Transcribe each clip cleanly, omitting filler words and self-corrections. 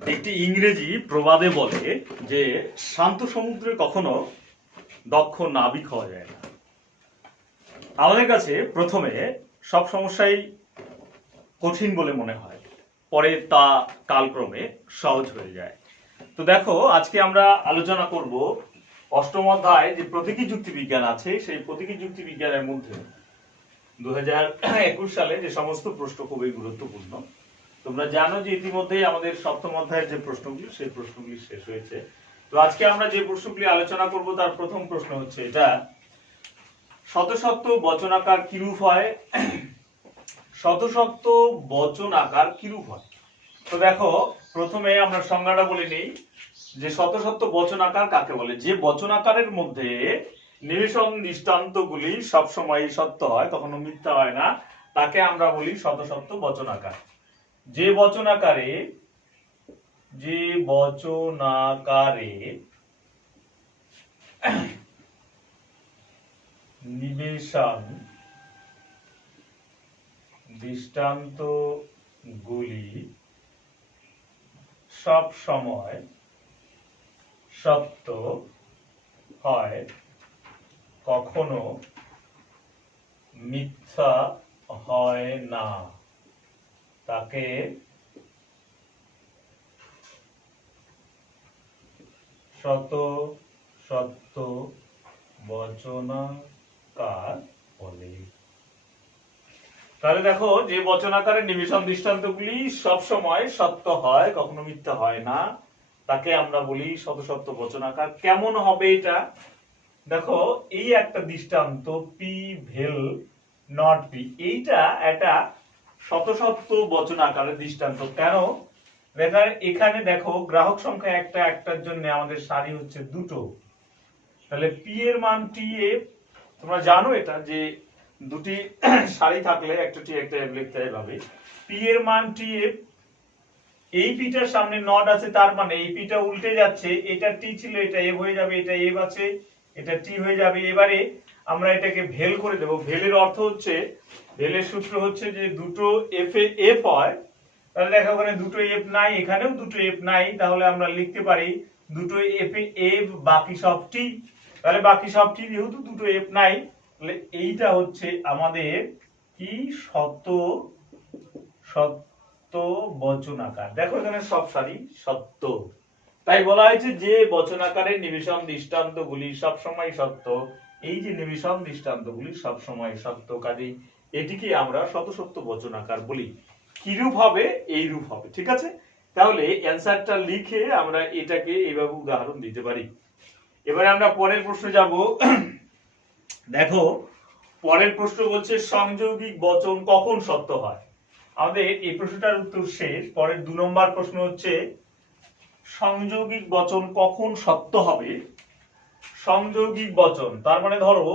একটি ইংরেজি প্রবাদে বলে যে শান্ত সমুদ্রে কখনো দক্ষ নাবিক হওয়া যায় না। আমাদের কাছে প্রথমে সব সমস্যাই কঠিন বলে মনে হয়, পরে তা কালক্রমে সহজ হয়ে যায়। তো দেখো, আজকে আমরা আলোচনা করব অষ্টম অধ্যায় যে প্রতীকী যুক্তি বিজ্ঞান আছে, সেই প্রতীকী যুক্তি বিজ্ঞানের মধ্যে 2021 সালে যে সমস্ত প্রশ্ন খুবই গুরুত্বপূর্ণ। তোমরা জানো যে ইতিমধ্যেই আমাদের সপ্তম অধ্যায়ের যে প্রশ্নগুলি, সেই প্রশ্নগুলি শেষ হয়েছে। তো আজকে আমরা যে প্রশ্নগুলি আলোচনা করব তার প্রথম প্রশ্ন হচ্ছে এটা, শতসত্ব বচনাকার কিরূপ হয়? শতসত্ব বচনাকার কিরূপ হয়? তো দেখো, প্রথমে আমরা সংজ্ঞাটা বলে নিই যে শতসত্ব বচনাকার কাকে বলে। যে বচনাকারের মধ্যে নিবেশন দৃষ্টান্তগুলি সবসময় সত্য হয়, কখনো মিথ্যা হয় না, তাকে আমরা বলি শতসত্ব বচনাকার। যে বচনাকারে নিবেশন দৃষ্টান্তগুলি সব সময় সত্য হয়, কখনো মিথ্যা হয় না, তাকে শতসত্য বচনাকার বলে। তাহলে দেখো, যে বচনাকারের নিবেশন দৃষ্টান্তগুলি সব সময় সত্য হয়, কখনো মিথ্যা হয় না, তাকে আমরা বলি শতসত্য বচনাকার। কেমন হবে এটা? দেখো, এই একটা দৃষ্টান্ত পি ভেল নট পি, এইটা একটা শতসত্য বচনাকারের দৃষ্টান্ত। কেন? এখানে দেখো, গ্রাহক সংখ্যা একটা, একটার জন্য আমাদের সারি হচ্ছে দুটো। তাহলে পি এর মান টি এফ, তোমরা জানো এটা যে দুটি সারি থাকলে একটা টি একটা এফ লিখতে হবে। পি এর মান টি এফ, এই পিটার সামনে নট আছে, তার মানে এই পিটা উল্টে যাচ্ছে, এটা টি ছিল এটা এফ হয়ে যাবে, এটা এফ আছে এটা টি হয়ে যাবে। এবারে আমরা এটাকে ভেল করে দেব। ভেলের অর্থ হচ্ছে, ভেলের সূত্র হচ্ছে যে দুটো এফ এ এফ হয়। তাহলে দেখো, ওখানে দুটো এফ নাই, এখানেও দুটো এফ নাই, তাহলে আমরা লিখতে পারি দুটো এফ এ এফ, বাকি সব টি। তাহলে বাকি সব টি, যেহেতু দুটো এফ নাই, তাহলে এইটা হচ্ছে আমাদের কি সত্য বচনাকার। দেখো, এখানে সব সারি সত্য, তাই বলা হয়েছে যে বচনাকারের নিবেশন দৃষ্টান্তগুলি সবসময় সত্য। এই যে নিবেশন দৃষ্টান্তগুলি সবসময় সত্য, কাজেই এটিকে আমরা শতসত্য বচনাকার বলি। কিরূপ হবে? এইরূপ হবে। ঠিক আছে, তাহলে অ্যান্সারটা লিখে আমরা এটাকে এইভাবে উদাহরণ দিতে পারি। এবারে আমরা পরের প্রশ্ন যাব। দেখো, পরের প্রশ্ন বলছে সংযৌগিক বচন কখন সত্য হয়? আমাদের এই প্রশ্নটার উত্তর শেষ। পরের 2 নম্বর প্রশ্ন হচ্ছে সংযৌগিক বচন কখন সত্য হবে? সংযৌগিক বচন, তার মানে ধরো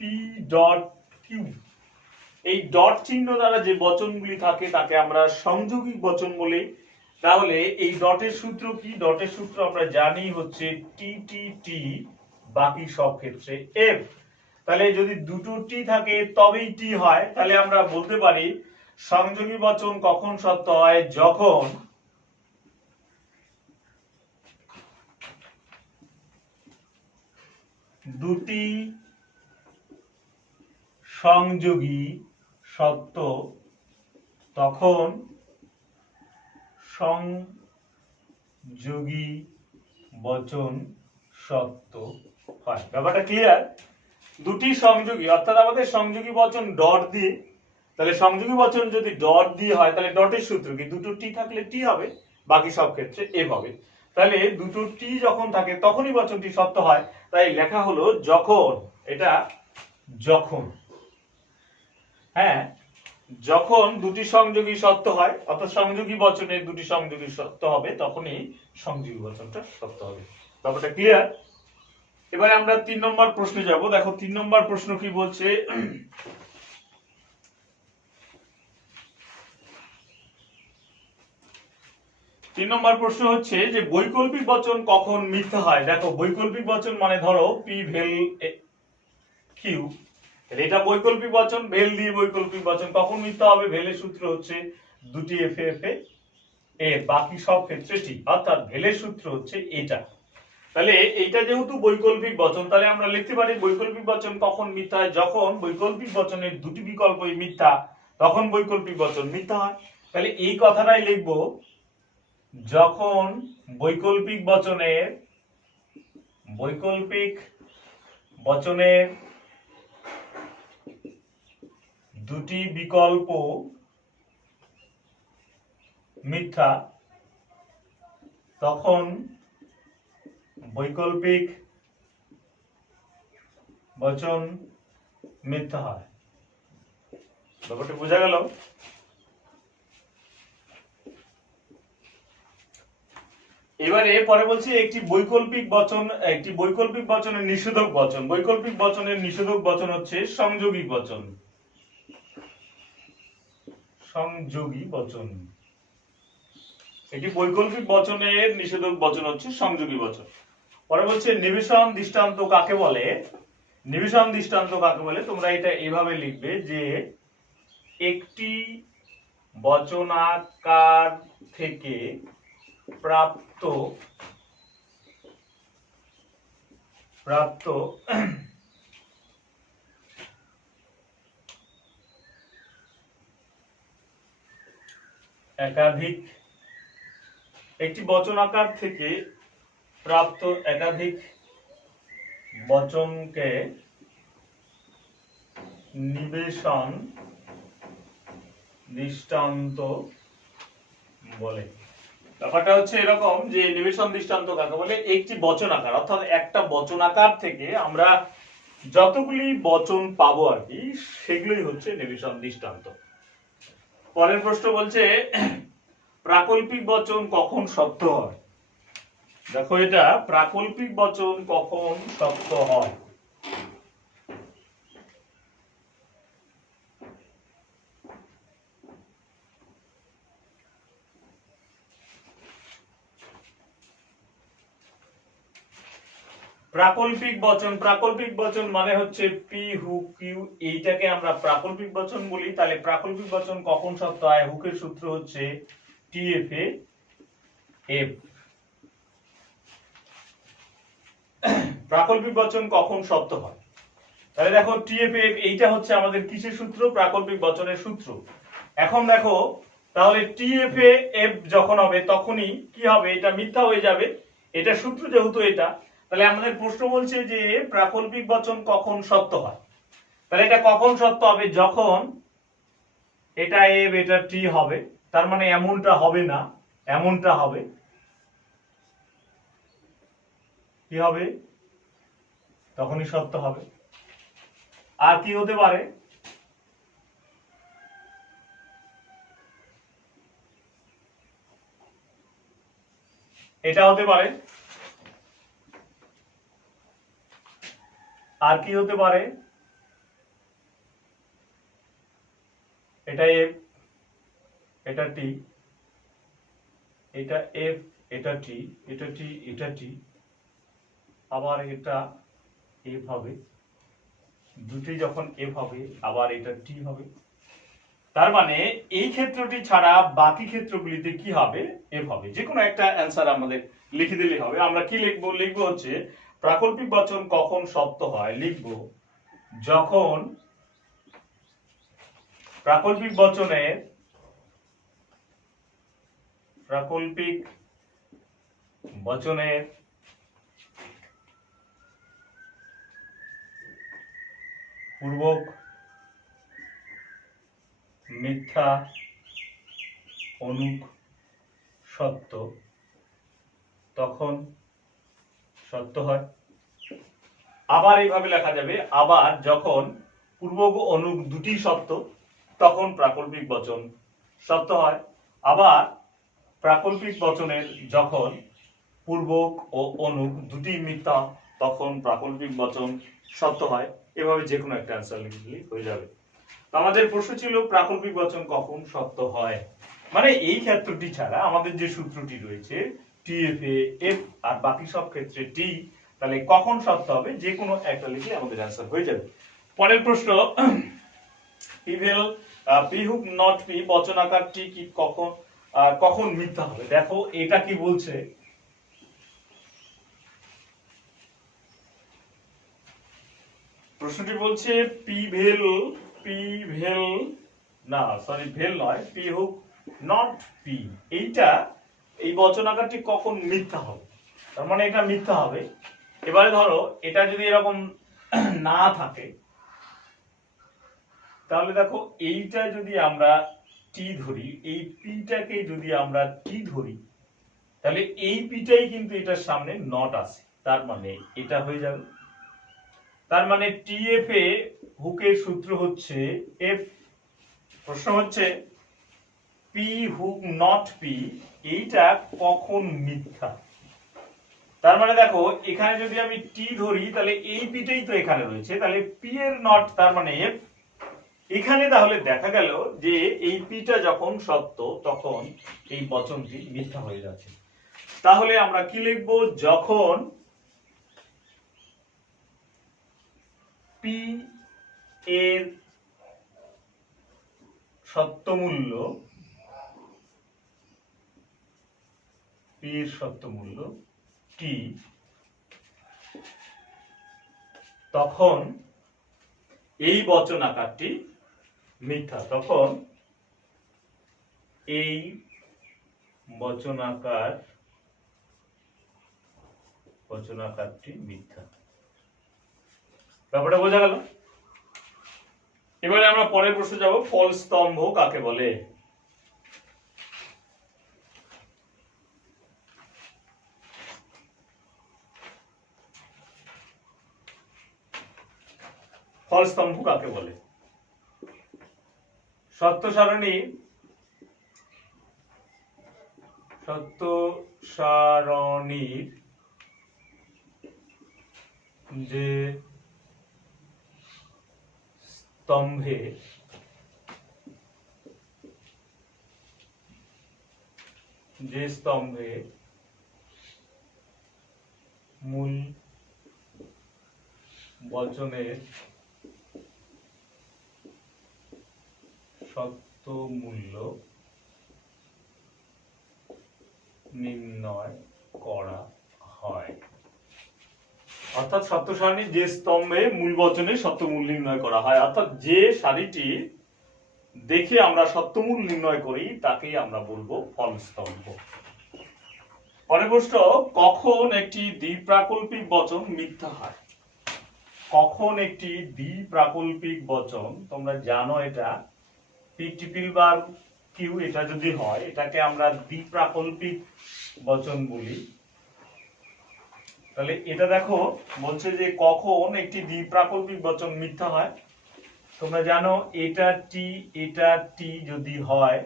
পি ডট কিউ, এই ডট চিহ্ন দ্বারা যে বচনগুলি থাকে তাকে আমরা সংযৌগিক বচন বলি। তাহলে এই ডটের সূত্র কি? ডটের সূত্র আমরা জানি হচ্ছে টি টি টি, বাকি সব ক্ষেত্রে এফ। তাহলে যদি দুটো টি থাকে তবেই টি হয়। তাহলে আমরা বলতে পারি সংযোগী বচন কখন সত্য হয়? যখন দুটি সংযোগী সত্য, তখন সংযোগী বচন সত্য হয়। ব্যাপারটা ক্লিয়ার? দুটি সংযোগী, অর্থাৎ আমাদের সংযোগী বচন ডট দিয়ে, তাহলে সংযোগী বচন যদি ডট দিয়ে হয় তাহলে ডটের সূত্র কি? দুটো টি থাকলে টি হবে, বাকি সব ক্ষেত্রে এফ হবে। তাহলে দুটো টি যখন থাকে তখনই বচনটি সত্য হয়। তাই লেখা হলো যখন, এটা যখন, হ্যাঁ, যখন দুটি সংযোগী সত্য হয়, অর্থাৎ সংযোগী বচনের দুটি সংযোগী সত্য হবে, তখনই সংযোগী বচনটা সত্য হবে। ব্যাপারটা ক্লিয়ার? এবারে আমরা 3 নম্বর প্রশ্নে যাব। দেখো, 3 নম্বর প্রশ্ন কি বলছে? 3 নম্বর প্রশ্ন হচ্ছে যে বৈকল্পিক বচন কখন মিথ্যা হয়? দেখো, বৈকল্পিক বচন মানে ধরো পি ভেল কিউ, এটা বৈকল্পিক বচন, ভেল দিয়ে বৈকল্পিক বচন কখন মিথ্যা হবে? ভেলের সূত্র হচ্ছে দুটি এফ এফ এ এ বাকি সব ক্ষেত্রে টি, অর্থাৎ ভেলের সূত্র হচ্ছে এটা। তাহলে এইটা যেহেতু বৈকল্পিক বচন, তাহলে আমরা লিখতে পারি বৈকল্পিক বচন কখন মিথ্যা হয়, যখন বৈকল্পিক বচনের দুটি বিকল্পই মিথ্যা, তখন বৈকল্পিক বচন মিথ্যা হয়। তাহলে এই কথাটাই লিখব, যখন বৈকল্পিক বচনের দুটি বিকল্প মিথ্যা, তখন বৈকল্পিক বচন মিথ্যা হয়। ব্যাপারটা বোঝা গেল? এবারে পরে বলছি একটি বৈকল্পিক বচনের নিষেধক বচন। বৈকল্পিক বচনের নিষেধক বচন হচ্ছে সংযোগী বচন। একটি বৈকল্পিক বচনের নিষেধক বচন হচ্ছে সংযোগী বচন। পরে বলছে নিবেশন দৃষ্টান্ত কাকে বলে। নিবেশন দৃষ্টান্ত কাকে বলে, তোমরা এটা এভাবে লিখবে যে একটি বচনাকার থেকে প্রাপ্ত একটি বচনাকার থেকে প্রাপ্ত একাধিক বচনকে নিবেশন দৃষ্টান্ত বলে। ব্যাপারটা হচ্ছে এরকম যে নিবেশন দৃষ্টান্ত কাকে বলে, একটি বচনাকার, অর্থাৎ একটা বচনাকার থেকে আমরা যতগুলি বচন পাবো আর কি, সেগুলোই হচ্ছে নিবেশন দৃষ্টান্ত। পরের প্রশ্ন বলছে প্রাকল্পিক বচন কখন সত্য হয়। দেখো এটা প্রাকল্পিক বচন কখন সত্য হয়। প্রাকল্পিক বচন মানে হচ্ছে পি হু কিউ, এইটাকে আমরা প্রাকল্পিক বচন বলি। তাহলে প্রাকল্পিক বচন কখন সত্য হয়, হুকের সূত্র হচ্ছে টিএফ এ এফ। প্রাকল্পিক বচন কখন সত্য হয়, তাহলে দেখো টিএফ এফ, এইটা হচ্ছে আমাদের কিসের সূত্র, প্রাকল্পিক বচনের সূত্র। এখন দেখো তাহলে টিএফ এফ যখন হবে তখনই কি হবে, এটা মিথ্যা হয়ে যাবে, এটা সূত্র যেহেতু এটা। তাহলে আমাদের প্রশ্ন বলছে যে প্রাকল্পিক বচন কখন সত্য হয়। তাহলে এটা কখন সত্য হবে, যখন এটা এফ এটা টি হবে, তার মানে এমনটা হবে না, এমনটা হবে, কি হবে, তখনই সত্য হবে। আর কি হতে পারে, এটা হতে পারে, আর কি হতে পারে, এটা এফ এটা টি, এটা এফ এটা টি, এটা টি এটা টি, আবার এটা এফ হবে, দুটি যখন এফ হবে আবার এটা টি হবে। তার মানে এই ক্ষেত্রটি ছাড়া বাকি ক্ষেত্রগুলিতে কি হবে, এফ হবে। যে কোনো একটা অ্যান্সার আমাদের লিখে দিলেই হবে। আমরা কি লিখবো, লিখবো হচ্ছে প্রাকল্পিক বচন কখন সত্য হয়, লিখবো যখন প্রাকল্পিক বচনের পূর্বক মিথ্যা অনুক সত্য, তখন সত্য হয়। আবার এইভাবে লেখা যাবে, আবার যখন পূর্বক ও অনুক দুটি সত্য, তখন প্রাকল্পিক বচন সত্য হয়। আবার প্রাকল্পিক বচনের যখন পূর্বক ও অনুক দুটি মিথ্যা, তখন প্রাকল্পিক বচন সত্য হয়। এভাবে যে কোনো একটা অ্যান্সার লিখলেই হয়ে যাবে। আমাদের প্রশ্ন ছিল প্রাকল্পিক বচন কখন সত্য হয়, মানে এই ক্ষেত্রটি ছাড়া আমাদের যে সূত্রটি রয়েছে টিএফ এ এফ আর বাকি সব ক্ষেত্রে টি, তাহলে কখন সত্য হবে, যে কোনো একটা লিখে আমাদের অ্যান্সার হয়ে যাবে। পরের প্রশ্ন, পিভেল পি হুক নট পি বচনাকার টি কি কখন কখন মিথ্যা হবে। দেখো এটা কি বলছে, প্রশ্নটি বলছে ভেল না, সরি ভেল নয়, পি হোক নট পি, এইটা এই বচনাকারটি কখন মিথ্যা হবে, তার মানে এটা মিথ্যা হবে। এবারে ধরো এটা যদি এরকম না থাকে, তাহলে দেখো এইটা যদি আমরা টি ধরি, এই পিটাকে যদি আমরা টি ধরি, তাহলে এই পিটাই কিন্তু এটার সামনে নট আছে, তার মানে এটা হয়ে যাবে। তার মানে টিএফ এ হুকের সূত্র হচ্ছে এফ। প্রশ্ন হচ্ছে পি হুক নট পি, এইটা কখন মিথ্যা। তার মানে দেখো এখানে যদি আমি টি ধরি, তাহলে এই পিটাই তো এখানে রয়েছে, তাহলে পি এর নট তার মানে এফ। এখানে তাহলে দেখা গেল যে এই পিটা যখন সত্য, তখন এই বচনটি মিথ্যা হয়ে যাচ্ছে। তাহলে আমরা কি লিখবো, যখন পি এর সত্যমূল্য, পি এর সত্যমূল্য টি, তখন এই বচন আকারটি মিথ্যা। তখন এই বচনাকারটি মিথ্যা। ব্যাপারটা বোঝা গেল? এবারে আমরা পরের প্রশ্ন যাব, ফল স্তম্ভ কাকে বলে। ফল স্তম্ভ কাকে বলে? সত্য সারণীর যে স্তম্ভে মূল বচনের সত্য মূল্য নির্ণয় করা হয়। অর্থাৎ সত্য সারণীর যে স্তম্ভে মূল বচনের সত্যমূল নির্ণয় করা হয়, অর্থাৎ যে সারিটি দেখে আমরা সত্যমূল নির্ণয় করি তাকেই আমরা বলবো ফল স্তম্ভ। পরের প্রশ্ন, কখন একটি দ্বিপ্রাকল্পিক বচন মিথ্যা হয়? কখন একটি দ্বিপ্রাকল্পিক বচন, তোমরা জানো এটা পি ট্রিপল বার কিউ, এটা যদি হয় এটাকে আমরা দ্বিপ্রাকল্পিক বচন বলি। তাহলে এটা দেখো বলছে যে কখন একটি দ্বিপ্রাকল্পিক বচন মিথ্যা হয়। তোমরা জানো এটা টি যদি হয়,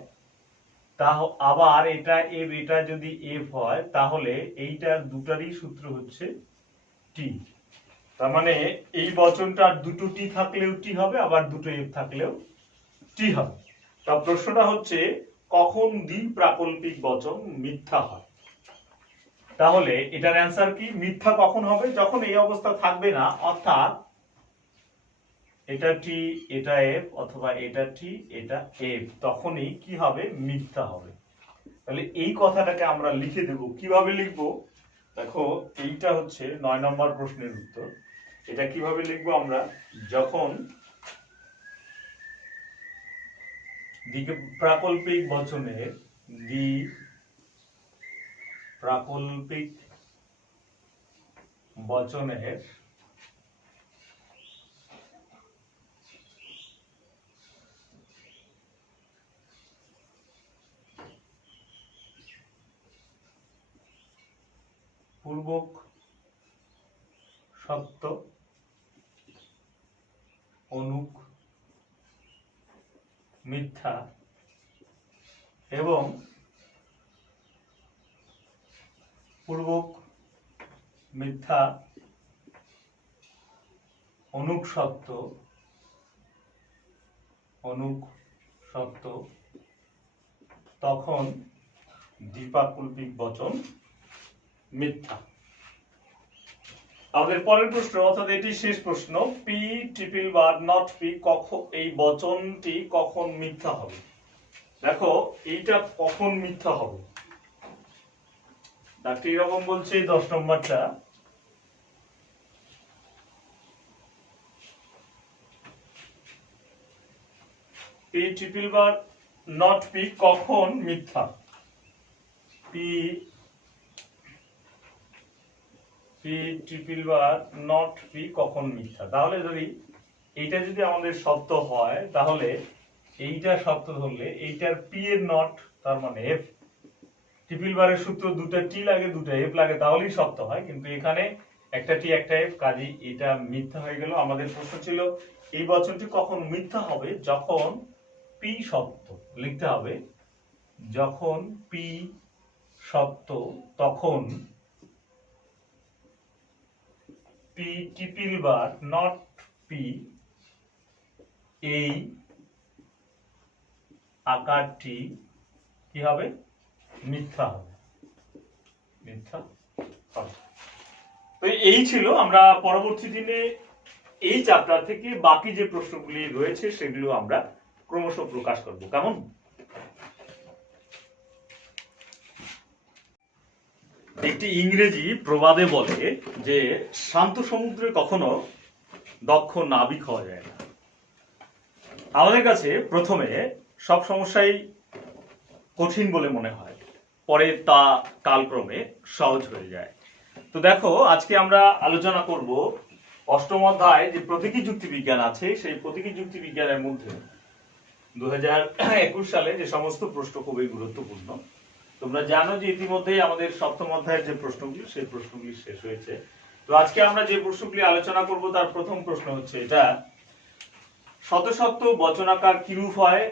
তা আবার এটা এফ, এটা যদি এফ হয়, তাহলে এইটার দুটারই সূত্র হচ্ছে টি। তার মানে এই বচনটা দুটো টি থাকলেও টি হবে, আবার দুটো এফ থাকলেও টি হবে। তা প্রশ্নটা হচ্ছে কখন দ্বিপ্রাকল্পিক বচন মিথ্যা হয়। তাহলে এটার অ্যান্সার কি, মিথ্যা কখন হবে, যখন এই অবস্থা থাকবে না, অর্থাৎ এটা টি এটা এফ, অথবা এটা টি এটা এফ, তখনই কি হবে, মিথ্যা হবে। তাহলে এই কথাটাকে আমরা লিখে দেব, কিভাবে লিখবো দেখো, এইটা হচ্ছে 9 নম্বর প্রশ্নের উত্তর। এটা কিভাবে লিখবো আমরা, যখন দ্বিপ্রাকল্পিক বচনের পূর্বক সত্য, অনুক মিথ্যা এবং পূর্বক মিথ্যা অনুক সত্য, তখন দ্বিপ্রাকল্পিক বচন মিথ্যা। আমাদের পরের প্রশ্ন, অর্থাৎ এটি শেষ প্রশ্ন, P triple bar not P, কখন এই বচনটি কখন মিথ্যা হবে। দেখো এইটা কখন মিথ্যা হবে, ডাক্তার এরকম বলছে 10 নম্বরটা, P triple bar not P কখন মিথ্যা, P P triple bar not P কখন মিথ্যা। তাহলে যদি এইটা যদি আমাদের সত্য হয় তাহলে এইটা সত্য ধরলে এইটার পি এর নট তার মানে এফ, ট্রিপল বারের সূত্র দুটো টি লাগে দুটো এফ লাগে তাহলেই সত্য হয়, কিন্তু এখানে একটা টি একটা এফ, কাজী এটা মিথ্যা হয়ে গেল। আমাদের প্রশ্ন ছিল এই বচনটি কখন মিথ্যা হবে, যখন পি সত্য, লিখতে হবে যখন পি সত্য তখন P triple bar not P এই আকারটি কি হবে, মিথ্যা হবে, মিথ্যা হবে। তো এই ছিল, আমরা পরবর্তী দিনে এই চ্যাপ্টার থেকে বাকি যে প্রশ্নগুলি রয়েছে সেগুলো আমরা ক্রমশ প্রকাশ করব। কেমন? একটি ইংরেজি প্রবাদে বলে যে শান্ত সমুদ্রে কখনো দক্ষ নাবিক হওয়া যায় না। আমাদের কাছে প্রথমে সব সমস্যাই কঠিন বলে মনে হয়, পরে তা কালক্রমে সহজ হয়ে যায়। তো দেখো আজকে আমরা আলোচনা করব অষ্টম অধ্যায় যে প্রতীকী যুক্তি বিজ্ঞান আছে, সেই প্রতীকী যুক্তি বিজ্ঞানের মধ্যে 2021 সালে যে সমস্ত প্রশ্ন খুবই গুরুত্বপূর্ণ। তোমরা জানো যে ইতিমধ্যেই আমাদের সপ্তম অধ্যায়ের যে প্রশ্নগুলি সেই প্রশ্নগুলি শেষ হয়েছে। তো আজকে আমরা যে প্রশ্নগুলি আলোচনা করব তার প্রথম প্রশ্ন হচ্ছে এটা, শতসত্ব বচনাকার কিরূপ হয়?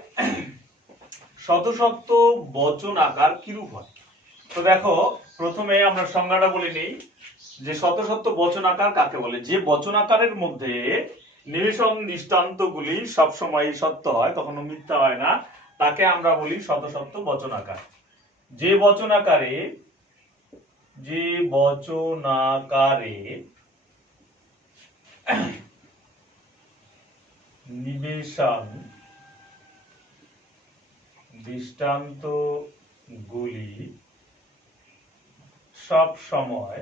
শতসত্ব বচনাকার কিরূপ হয়? তো দেখো প্রথমে আমরা সংজ্ঞাটা বলে নেই যে শতসত্ব বচনাকার কাকে বলে। যে বচনাকারের মধ্যে নিবেশন দৃষ্টান্তগুলি সবসময় সত্য হয়, কখনো মিথ্যা হয় না, তাকে আমরা বলি শতসত্ব বচনাকার। যে বচনাকারে নিবেশন দৃষ্টান্তগুলি সব সময়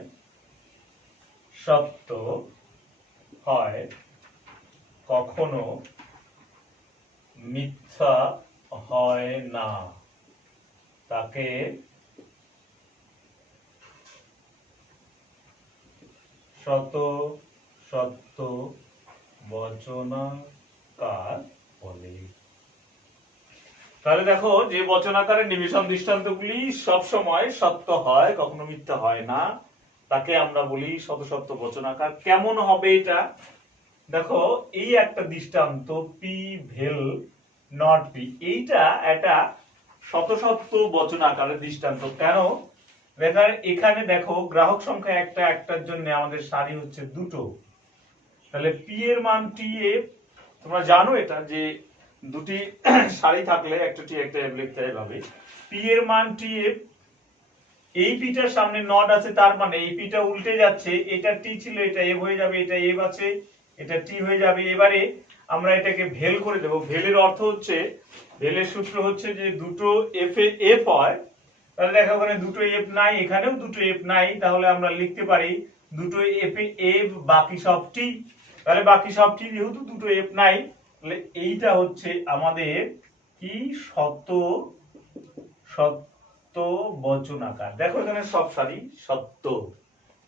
সত্য হয়, কখনো মিথ্যা হয় না, তাকে শতসত্ব বচনাকার বলে। তাহলে দেখো যে বচনাকারের নিবেশন দৃষ্টান্তগুলি সব সময় সত্য হয়, কখনো মিথ্যা হয় না, তাকে আমরা বলি শতসত্ব বচনাকার। কেমন হবে এটা? দেখো এই একটা দৃষ্টান্ত পি ভেল নট পি, এইটা একটা শতসত্ব বচনাকারের দৃষ্টান্ত। কেন? এখানে দেখো গ্রাহক সংখ্যা একটা, একটার জন্য আমাদের সারি হচ্ছে দুটো, তাহলে পি এর মান টি এফ। তোমরা জানো এটা যে দুটি সারি থাকলে একটা টি একটা এফ লিখতে হয় এভাবে। পি এর মান টি এফ, এই পিটার সামনে নট আছে, তার মানে এই পিটা উল্টে যাচ্ছে, এটা টি ছিল এটা এফ হয়ে যাবে, এটা এফ আছে এটা টি হয়ে যাবে। এবারে আমরা এটাকে ভেল করে দেব। ভেলের অর্থ হচ্ছে, ভেলের সূত্র হচ্ছে যে দুটো এফ এ এফ হয়, তাহলে দেখো ওখানে দুটো এফ নাই, এখানেও দুটো এফ নাই, তাহলে আমরা লিখতে পারি দুটো এফ এ এফ বাকি সব টি। তাহলে বাকি সব টি যেহেতু দুটো এফ নাই, তাহলে এইটা হচ্ছে আমাদের কি সত্য বচনাকার। দেখো এখানে সব সারি সত্য,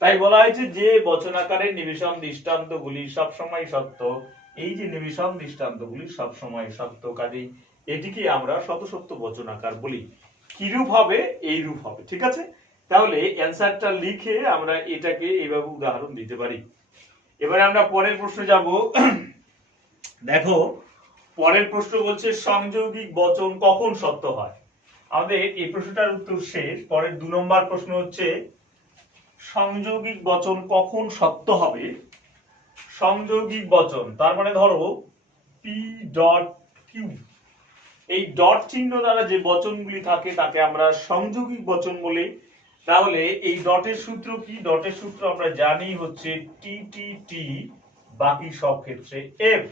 তাই বলা হয়েছে যে বচনাকারের নিবেশন দৃষ্টান্তগুলি সবসময় সত্য। এই যে নিবেশন দৃষ্টান্তগুলি সবসময় সত্য, কাজেই এটিকে আমরা শতসত্য বচনাকার বলি। কিরূপ হবে? এই রূপ হবে। ঠিক আছে, তাহলে অ্যান্সারটা লিখে আমরা এটাকে এইভাবে উদাহরণ দিতে পারি। এবারে আমরা পরের প্রশ্ন যাব। দেখো পরের প্রশ্ন বলছে সংযোগিক বচন কখন সত্য হয়? আমাদের এই প্রশ্নটার উত্তর শেষ। পরের 2 নম্বর প্রশ্ন হচ্ছে সংযোগিক বচন কখন সত্য হবে? সংযোগিক বচন তার মানে ধরো পি ডট কিউ, এই ডট চিহ্ন দ্বারা যে বচনগুলি থাকে তাকে আমরা সংযোগিক বচন বলি। তাহলে এই ডটের সূত্র কি? ডটের সূত্র আমরা জানি হচ্ছে টি টি টি, বাকি সব ক্ষেত্রে এফ।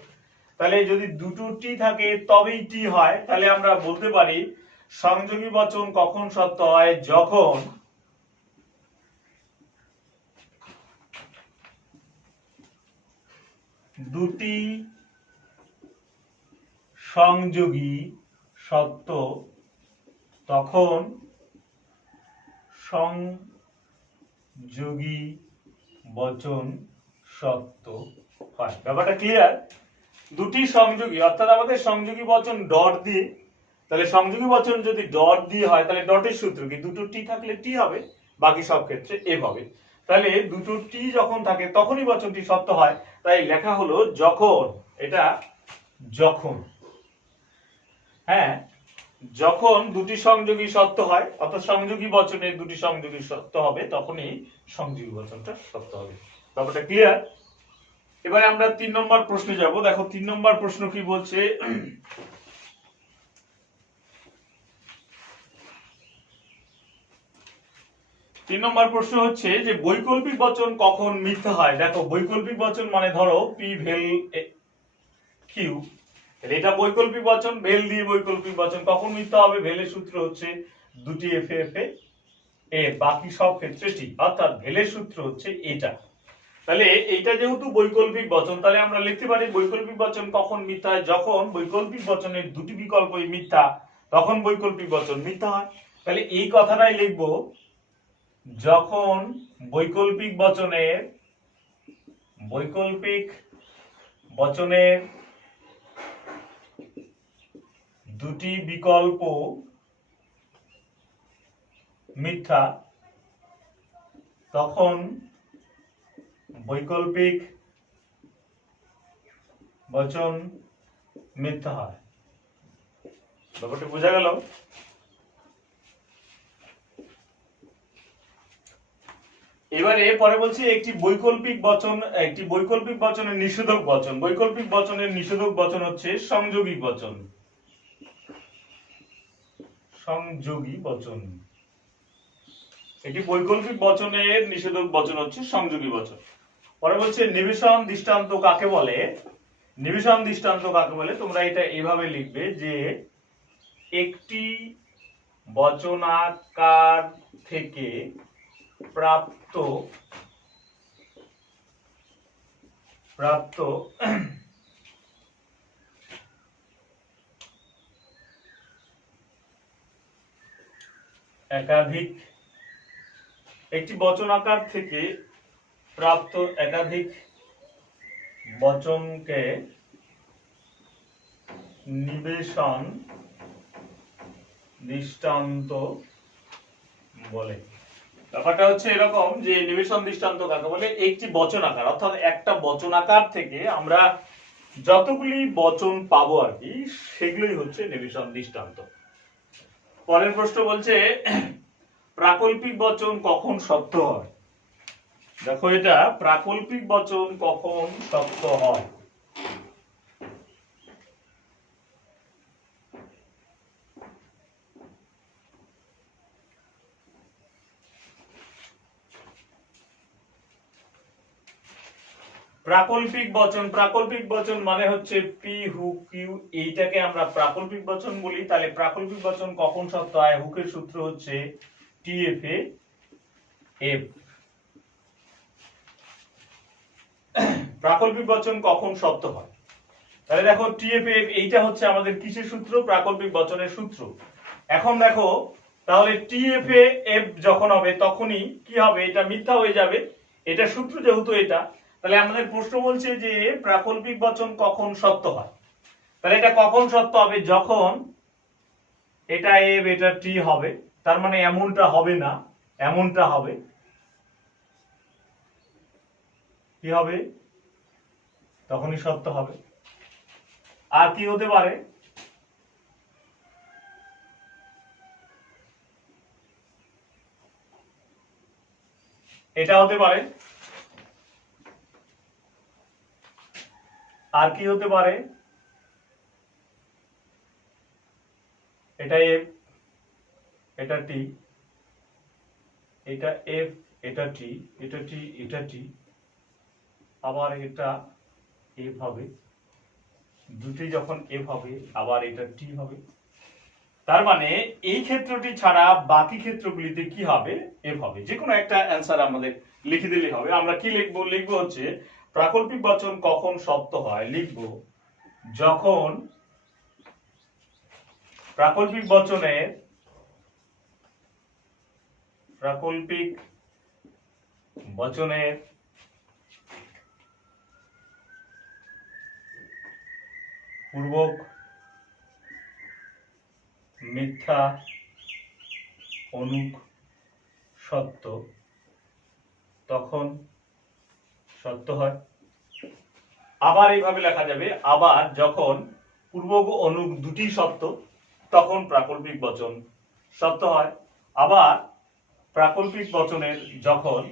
তাহলে যদি দুটো টি থাকে তবেই টি হয়, তাহলে আমরা বলতে পারি সংযোগী বচন কখন সত্য হয়? যখন দুটি সংযোগী সত্য, তখন সংযোগী বচন সত্য হয়। ব্যাপারটা ক্লিয়ার? দুটি সংযোগী, অর্থাৎ আমাদের সংযোগী বচন ডট দিয়ে, তাহলে সংযোগী বচন যদি ডট দিয়ে হয় তাহলে ডটের সূত্র কি? দুটো টি থাকলে টি হবে, বাকি সব ক্ষেত্রে এফ হবে। তাহলে দুটো টি যখন থাকে তখনই বচনটি সত্য হয়। তাই লেখা হলো যখন, এটা যখন, হ্যাঁ, যখন দুটি সংযোগী সত্য হয়, অর্থাৎ সংযোগী বচনের দুটি সংযোগী সত্য হবে, তখনই সংযোগী বচনটা সত্য হবে। ব্যাপারটা ক্লিয়ার? এবারে আমরা 3 নম্বর প্রশ্নে যাব। দেখো 3 নম্বর প্রশ্ন কি বলছে। 3 নম্বর প্রশ্ন হচ্ছে যে বৈকল্পিক বচন কখন মিথ্যা হয়? দেখো বৈকল্পিক বচন মানে ধরো পি ভেল কিউ, এটা বৈকল্পিক বচন, ভেল দিয়ে বৈকল্পিক বচন কখন মিথ্যা হবে? ভেলের সূত্র হচ্ছে দুটি এফ এফ এ, বাকি সব ক্ষেত্রে টি, অর্থাৎ ভেলের সূত্র হচ্ছে এটা। তাহলে এইটা যেহেতু বৈকল্পিক বচন, তাহলে আমরা লিখতে পারি বৈকল্পিক বচন কখন মিথ্যা হয়? যখন বৈকল্পিক বচনের দুটি বিকল্পই মিথ্যা, তখন বৈকল্পিক বচন মিথ্যা হয়। তাহলে এই কথাটাই লিখব, যখন বৈকল্পিক বচনের দুটি বিকল্প মিথ্যা, তখন বৈকল্পিক বচন মিথ্যা হয়। ব্যাপারটা বোঝা গেল? এবারে পরে বলছি একটি বৈকল্পিক বচনের নিষেধক বচন। বৈকল্পিক বচনের নিষেধক বচন হচ্ছে সংযোগী বচন। সংযোগী বচন, এটি বৈকল্পিক বচনের নিষেধক বচন হচ্ছে সংযোগী বচন। পরে বলছে নিবেশন দৃষ্টান্ত কাকে বলে? নিবেশন দৃষ্টান্ত কাকে বলে? তোমরা এটা এভাবে লিখবে যে একটি বচনাকার থেকে প্রাপ্ত একাধিক, একটি বচনাকার থেকে প্রাপ্ত একাধিক বচনকে নিবেশন দৃষ্টান্ত বলে। ব্যাপারটা হচ্ছে এরকম যে নিবেশন দৃষ্টান্ত কাকে বলে? একটি বচনাকার, অর্থাৎ একটা বচনাকার থেকে আমরা যতগুলি বচন পাবো আর কি, সেগুলোই হচ্ছে নিবেশন দৃষ্টান্ত। পরের প্রশ্ন বলছে প্রাকল্পিক বচন কখন সত্য হয়? দেখো এটা প্রাকল্পিক বচন কখন সত্য হয়? প্রাকল্পিক বচন মানে হচ্ছে পি হু কিউ, এইটাকে আমরা প্রাকল্পিক বচন বলি। তাহলে প্রাকল্পিক বচন কখন সত্য হয়? হুকের সূত্র হচ্ছে টি এফ এ এফ। প্রাকল্পিক বচন কখন সত্য হয়? তাহলে দেখো টি এফ এফ, এইটা হচ্ছে আমাদের কিসের সূত্র? প্রাকল্পিক বচনের সূত্র। এখন দেখো তাহলে টি এফ এফ যখন হবে তখনই কি হবে? এটা মিথ্যা হয়ে যাবে, এটা সূত্র যেহেতু এটা। তাহলে আমাদের প্রশ্ন বলছে যে প্রাকল্পিক বচন কখন সত্য হয়? তাহলে এটা কখন সত্য হবে? যখন এটা এফ এটা টি হবে, তার মানে এমনটা হবে না, এমনটা হবে। কি হবে? তখনই সত্য হবে। আর কি হতে পারে? এটা হতে পারে। আর কি হতে পারে? এটা এফ এটা টি, এটা এফ এটা টি, এটা টি এটা টি, আবার এটা এফ হবে। দুটি যখন এফ হবে আবার এটা টি হবে। তার মানে এই ক্ষেত্রটি ছাড়া বাকি ক্ষেত্রগুলিতে কি হবে, এফ হবে। যে কোনো একটা অ্যান্সার আমাদের লিখে দিলে হবে। আমরা কি লিখবো, লিখবো হচ্ছে প্রাকল্পিক বচন কখন সত্য হয়, লিখবো যখন প্রাকল্পিক বচনের পূর্বক মিথ্যা অনুক সত্য তখন সত্য হয়। আবার এইভাবে লেখা যাবে, আবার যখন পূর্বক ও অনুক দুটি সত্য তখন প্রাকল্পিক বচন সত্য হয়। আবার প্রাকল্পিক বচনের যখন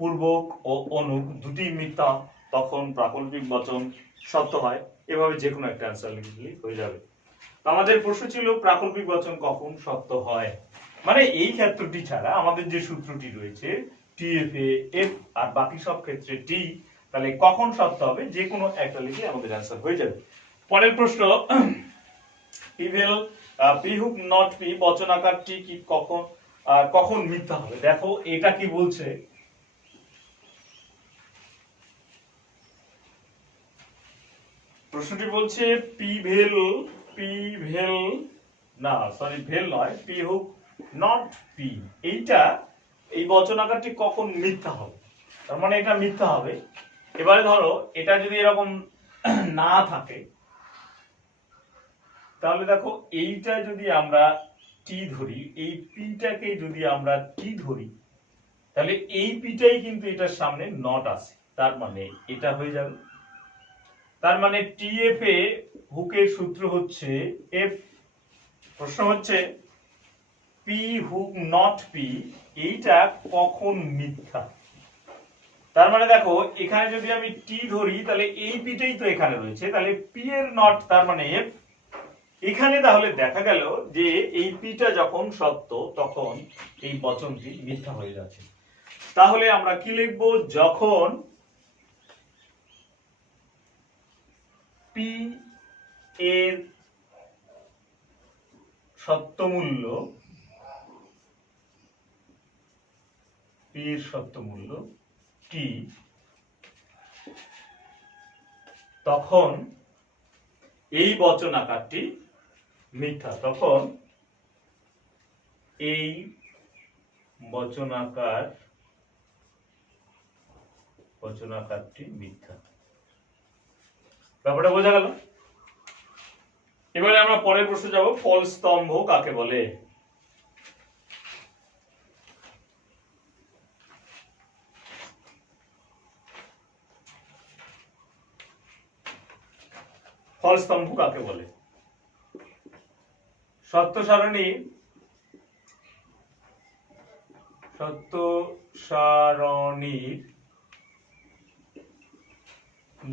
পূর্বক ও অনুক দুটি মিথ্যা তখন প্রাকল্পিক বচন সত্য হয়। এভাবে যে কোনো একটা অ্যান্সার লিখলেই হয়ে যাবে। আমাদের প্রশ্ন ছিল প্রাকল্পিক বচন কখন সত্য হয়, মানে এই ক্ষেত্রটি ছাড়া আমাদের যে সূত্রটি রয়েছে টিএফ এ এফ আর বাকি সব ক্ষেত্রে টি, তাহলে কখন সত্য হবে যে কোনো একটা লিখে আমাদের অ্যান্সার হয়ে যাবে। পরের প্রশ্ন, পিভেল পি হুক নট পি বচনাকারটি কি কখন কখন মিথ্যা হবে। দেখো এটা কি বলছে, প্রশ্নটি বলছে পিভেল না সরি ভেল নয়, পি হুক নট পি, এইটা এই বচনাকারটি কখন মিথ্যা হবে, তার মানে এটা মিথ্যা হবে। এবারে ধরো এটা যদি এরকম না থাকে, তাহলে দেখো এইটা যদি আমরা টি ধরি, এই পিটাকে যদি আমরা টি ধরি, তাহলে এই পিটাই কিন্তু এটার সামনে নট আছে, তার মানে এটা হয়ে যাবে। তার মানে টিএফ এ হুকের সূত্র হচ্ছে এফ। প্রশ্ন হচ্ছে পি হুক নট পি, এইটা কখন মিথ্যা। তার মানে দেখো এখানে যদি আমি টি ধরি, তাহলে এই পিটাই তো এখানে রয়েছে, তাহলে পি এর নট তার মানে এফ। এখানে তাহলে দেখা গেল যে এই পিটা যখন সত্য তখন এই বচনটি মিথ্যা হয়ে যাচ্ছে। তাহলে আমরা কি লিখব, যখন পি এর সত্যমূল্য টি, তখন এই বচন আকারটি মিথ্যা, তখন এই বচনাকারটি মিথ্যা। ব্যাপারটা বোঝা গেল। এবারে আমরা পরের প্রশ্ন যাব, ফল স্তম্ভ কাকে বলে। ফল স্তম্ভ কাকে বলে। সত্য সারণীর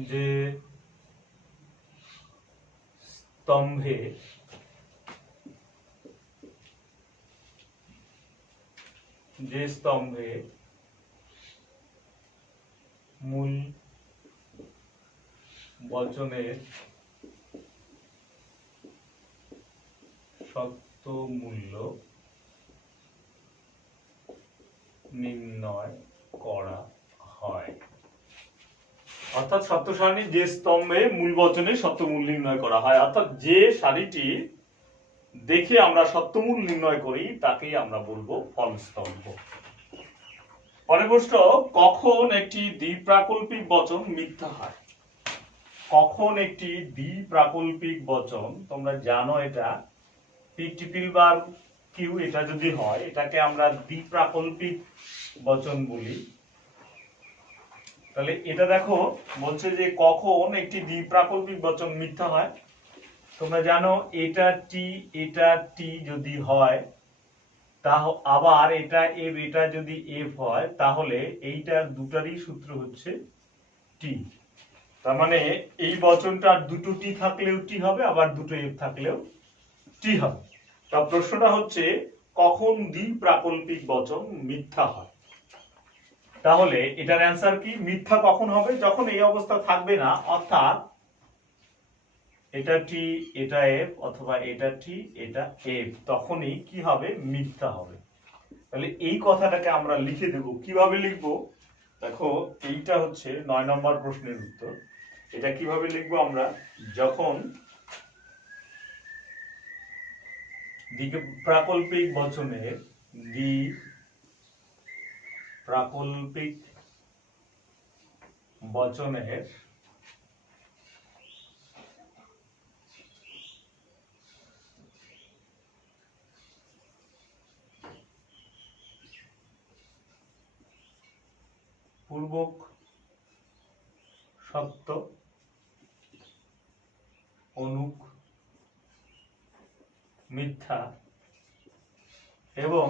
যে স্তম্ভে মূল বচনের সত্য মূল্য নির্ণয় করা হয়। অর্থাৎ সত্য সারণীর যে স্তম্ভে মূল বচনের সত্যমূল নির্ণয় করা হয়, অর্থাৎ যে সারিটি দেখে আমরা সত্যমূল নির্ণয় করি তাকেই আমরা বলবো ফল স্তম্ভ। পরের প্রশ্ন, কখন একটি দ্বিপ্রাকল্পিক বচন মিথ্যা হয়। কখন একটি দ্বিপ্রাকল্পিক বচন, তোমরা জানো এটা পি ট্রিপল বার কিউ, এটা যদি হয় এটাকে আমরা দ্বিপ্রাকল্পিক বচন বলি। তাহলে এটা দেখো বলছে যে কখন একটি দ্বিপ্রাকল্পিক বচন মিথ্যা হয়। তোমরা জানো এটা টি যদি হয়, তা আবার এটা এফ, এটা যদি এফ হয়, তাহলে এইটা দুটারই সূত্র হচ্ছে টি। তার মানে এই বচনটা দুটো টি থাকলেও টি হবে, আবার দুটো এফ থাকলেও টি হবে। তা প্রশ্নটা হচ্ছে কখন দ্বিপ্রাকল্পিক বচন মিথ্যা হয়। তাহলে এটার অ্যান্সার কি, মিথ্যা কখন হবে, যখন এই অবস্থা থাকবে না, অর্থাৎ এটা টি, এটা এফ, অথবা এটা টি, এটা এফ, তখনই কি হবে? মিথ্যা হবে। তাহলে এই কথাটাকে আমরা লিখে দেব। কিভাবে লিখবো? দেখো, এইটা হচ্ছে 9 নম্বর প্রশ্নের উত্তর। এটা কিভাবে লিখবো আমরা? যখন প্রাকল্পিক বচনের প্রাকল্পিক বচনের পূর্বক সত্য, অনুক মিথ্যা এবং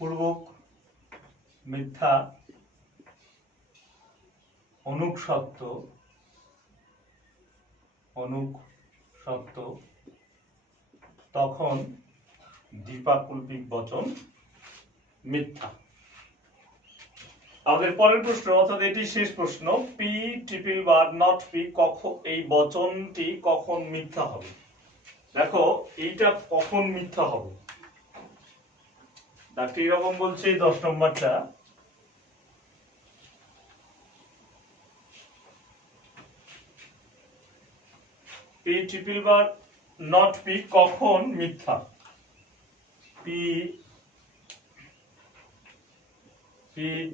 পূর্বক মিথ্যা অনুক সত্য তখন দ্বিপ্রাকল্পিক বচন মিথ্যা। আমাদের পরের প্রশ্ন, অর্থাৎ এটি শেষ প্রশ্ন, P triple bar not P, কখন এই বচনটি কখন মিথ্যা হবে? দেখো, এইটা কখন মিথ্যা হবে? ডাক্তার এরকম বলছে 10 নম্বরটা, P triple bar not P কখন মিথ্যা? P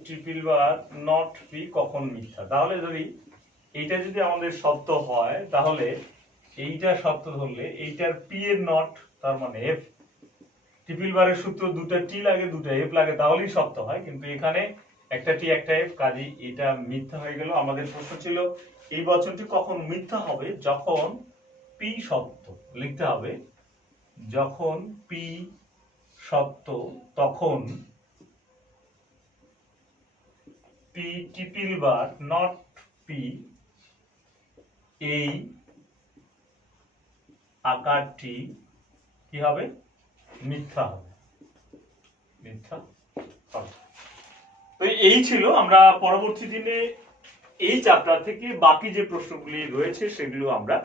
triple bar not P কখন মিথ্যা? তাহলে যদি এইটা যদি আমাদের সত্য হয়, তাহলে এইটা সত্য ধরলে এইটার পি এর নট, তার মানে এফ, ট্রিপল বারের সূত্র দুটা টি লাগে, দুটা এফ লাগে, তাহলেই সত্য হয়। কিন্তু এখানে একটা টি একটা এফ, কাজেই এটা মিথ্যা হয়ে গেল। আমাদের প্রশ্ন ছিল এই বচনটি কখন মিথ্যা হবে? যখন পি সত্য। লিখতে হবে, যখন পি সত্য তখন P triple bar not P এই আকারটি কি হবে? মিথ্যা হবে। মিথ্যা হবে। তো এই ছিল। আমরা পরবর্তী দিনে এই চ্যাপ্টার থেকে বাকি যে প্রশ্নগুলি রয়েছে সেগুলো আমরা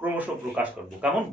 ক্রমশ প্রকাশ করব। কেমন?